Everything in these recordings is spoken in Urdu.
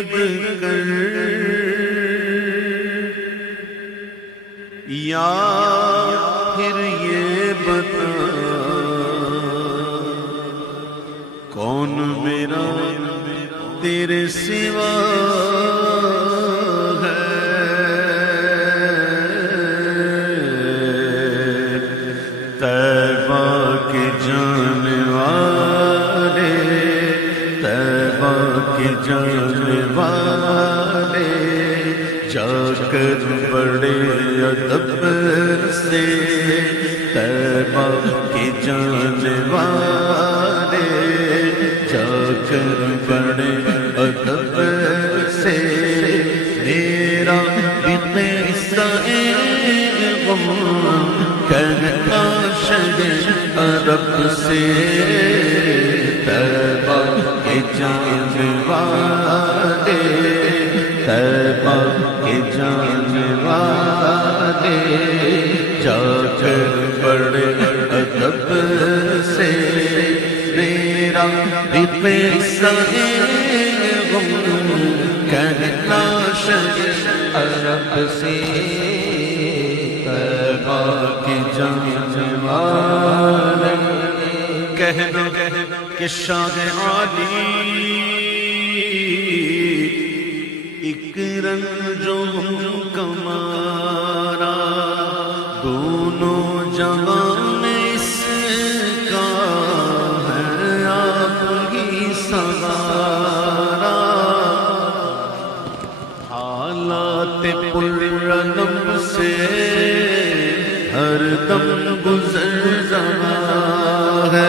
مدد کر یا پھر یہ بتا کون میرا تیرے سوا جانے والے جا کر بڑے ادب سے طیبہ کے جانے والے جا کر بڑے ادب سے میرا بھی قصہ غم کہتا شہ عرب سے طیبہ کے جانے والے طیبہ کے جانے والے جا کر بڑے ادب سے میرا بھی قصہ غم کہتا شہ عرب سے طیبہ کے جانے والے کہنا کہ شاہ عالی ایک رنگ جو ہم کمارا دونوں جہان اس کا ہے آپ ہی سہارا حالات پرنم سے ہر دم گزر رہا ہے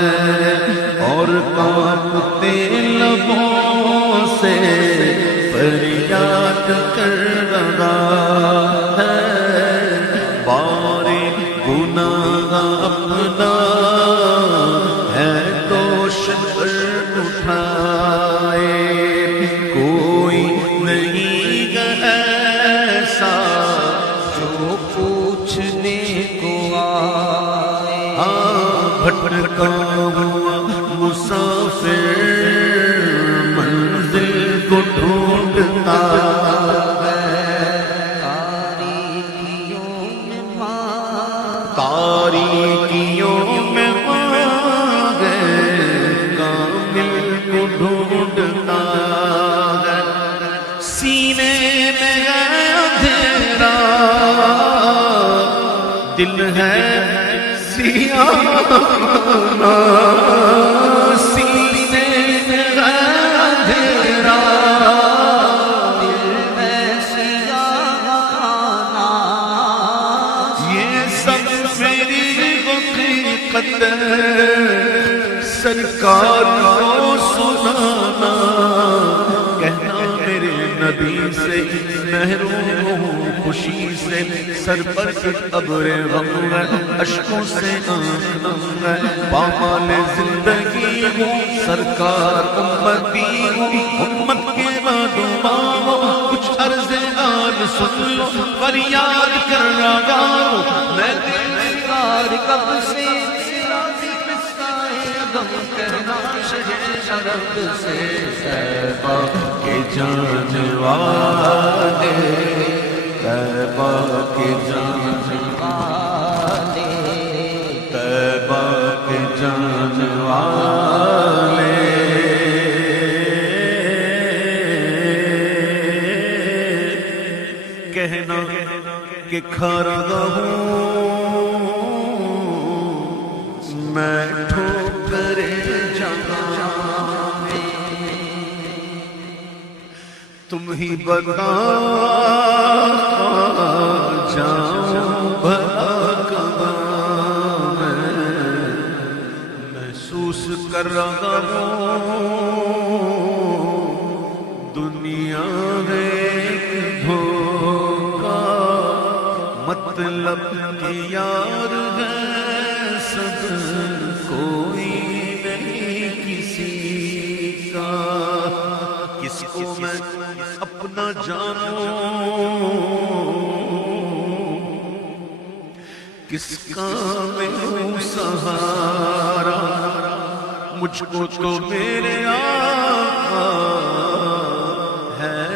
اور کانپتے لبوں سے فریاد کر رہا ہے بارے گناہ اپنا ہے دوش پر اٹھائے کوئی نہیں ایسا جو پوچھنے کو آئے بھٹکا ہوا مسافر منزل کو ڈھونڈتا تاریکیوں میں مانگے کامل کو ڈھونڈتا سینے میں اندھیرا دل ہے سیاہ سینے میں اندھیرا دل میں سیاہ خانہ یہ سب میری حقیقت سرکار کو سنانا کہنا میرے نبی سے محروم ہوں خوشی سے سر پر ابر غم ہے اشکوں سے آنکھ نم ہے پامال زندگی ہوں سرکار امتی ہوں امت کے رہنما ہوں کچھ عرض حال سن لو فریاد کر رہا ہوں میں دیوار کب سے کہنا شہ عرب سے طیبہ کے جانے والے طیبہ کے جانے والے طیبہ کے جانے والے کہنا کہ کھا رہا ہوں میں ٹھوکرے جہاں تم ہی بتا جاؤں بھلا کہاں میں محسوس کر رہا ہوں دنیا ہے ایک دھوکا مطلب کہ یار ہے سب کوئی نہیں کسی کا کس کو میں اپنا جانوں کس کا میں ہوں سہارا مجھ کو تو میرے آقا ہے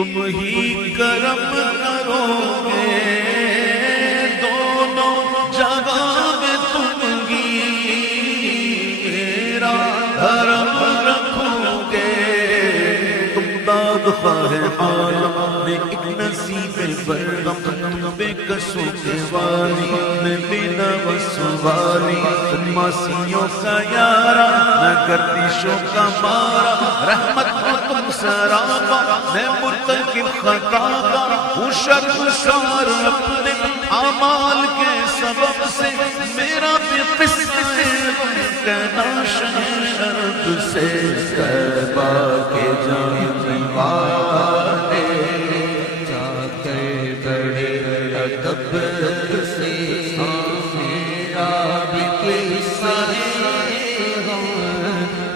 تم ہی کرم کرو گے، دونوں جگہ میں تم ہی میرا حرم رکھو گے۔ تم داد خواہ عالم میں ایک نصیب برغم، تم بے کسوں کے والی میں بنا وسوالی، تم ماسیوں کا یارا میں گردشوں کا مارا، رحمت ہو تم سراپا میں مرتکب خطا کا ہوں شرمسار اپنے اعمال کے سبب سے، میرا بھی قصہ کہنا شرط سے، کعبہ کے جانے والے جا کر بڑے ادب سے، میرا بھی قصہ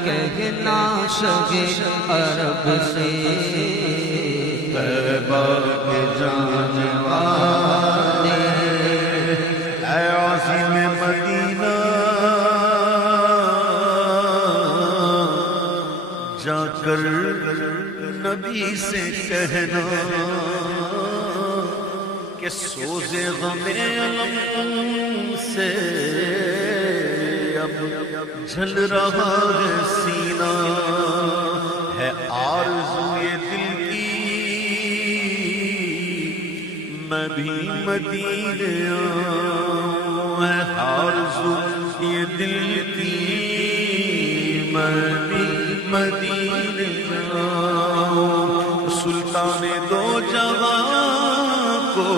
کہنا شگے عرب سے، کعبہ کے جانے والے اے عاصم مدینہ جا کر نبی سے کہنا کہ سوز غم علم سے اب جل رہا ہے سینہ، ہے آرزوئے دل کی میں بھی مدینے آؤں، ہے آرزوئے دل کی میں بھی مدینے آؤں، سلطان دو جہاں کو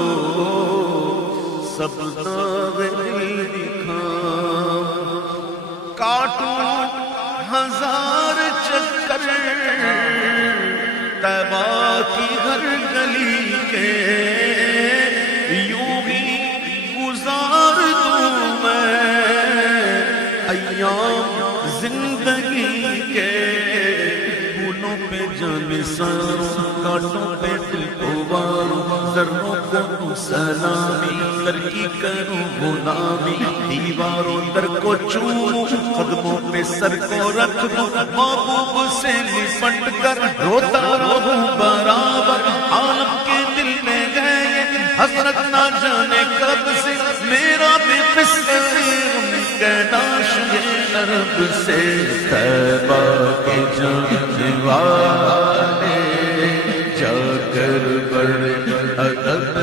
سب داغ دل دکھاؤں، کاٹوں ہزار چکر طیبہ کی ہر گلی کے، یوں ہی گزار دوں میں ایام زندگی کے، پھولوں پہ جان ساروں کانٹوں پہ دل کو واروں، ذروں کو سلامی در کی کروں غلامی، دیواروں در کو چوموں قدموں پہ سر کو رکھ دوں، محبوب سے لپٹ کر روتا رہوں برابر، عالم کے دل میں گئے حسرت نہ جانے کب سے، میرا بھی قصہ کہنا شگے عرب سے، طیبہ کے جانے والے جا کر بڑے ادب